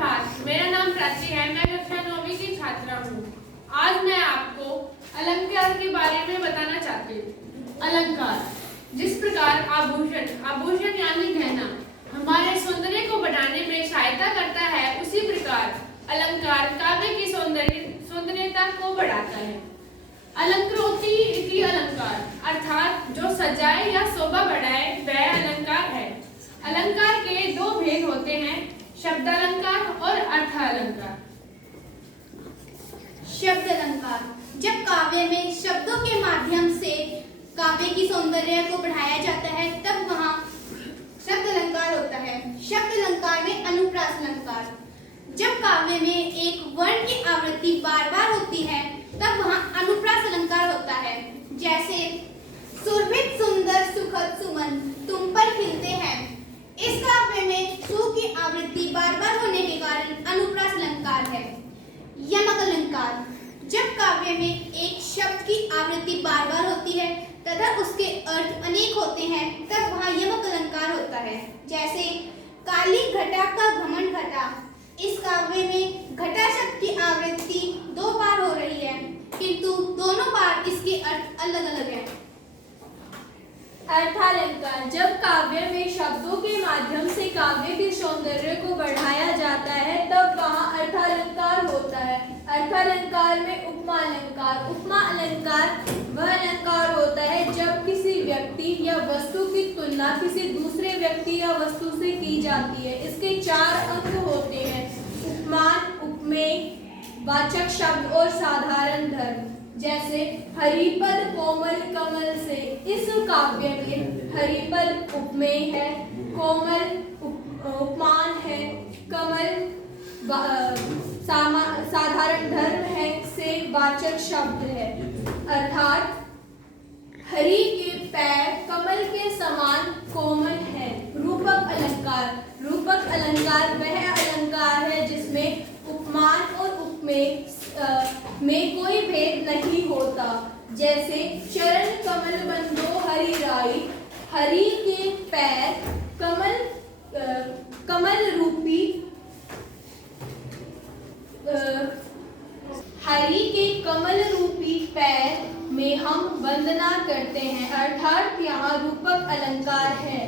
सुप्रभात। मेरा नाम प्राची है। मैं कक्षा 9वीं की छात्रा हूँ। आज मैं आपको अलंकार के बारे में बताना चाहती हूँ। अलंकार जिस प्रकार आभूषण यानी गहना हमारे सौंदर्य को बढ़ाने में सहायता करता है, उसी प्रकार अलंकार काव्य की सौंदर्यता को बढ़ाता है। अलंकृति इति अलंकार अर्थात जो सजाए या शोभा बढ़ाए वह अलंकार है। अलंकार के दो भेद होते हैं, शब्दालंकार और अर्थालंकार। शब्द अलंकार जब काव्य में शब्दों के माध्यम से काव्य की सौंदर्य को बढ़ाया जाता है तब वहाँ शब्द अलंकार होता है। शब्द अलंकार में अनुप्रास अलंकार जब काव्य में एक वर्ण की आवृत्ति बार बार होती है तब वहाँ अनुप्रास अलंकार होता है। जैसे सुरभित सुंदर सुखद सुमन तुम पर खिलते हैं। इस काव्य में सु की आवृत्ति बार बार होने के कारण अनुप्रास अलंकार है। यमक अलंकार जब काव्य में एक शब्द की आवृत्ति बार बार होती है तथा उसके अर्थ अनेक होते हैं तब वहाँ यमक अलंकार होता है। जैसे काली घटा का घमंड घटा, इस काव्य में घटा शब्द की आवृत्ति दो बार हो रही है किंतु दोनों बार इसके अर्थ अलग अलग हैं। अर्थालंकार जब काव्य में शब्दों के माध्यम से काव्य के सौंदर्य को बढ़ाया जाता है तब वहाँ अर्थालंकार होता है। अर्थालंकार में उपमा अलंकार वह अलंकार होता है जब किसी व्यक्ति या वस्तु की तुलना किसी दूसरे व्यक्ति या वस्तु से की जाती है। इसके 4 अंग होते हैं, उपमान, उपमेय, वाचक शब्द और साधारण धर्म। जैसे हरिपद कोमल कमल से, इस काव्य में हरिपद उपमेय है, कोमल उपमान है, कमल साधारण धर्म है, से वाचक शब्द है। अर्थात हरि के पैर कमल के समान कोमल है। रूपक अलंकार वह अलंकार है जिसमें उपमान और उपमेय में कोई भेद नहीं होता। जैसे चरण कमल बंदो हरि राई, हरि के पैर कमल रूपी हरि के कमल रूपी पैर में हम वंदना करते हैं। अर्थात यहाँ रूपक अलंकार है।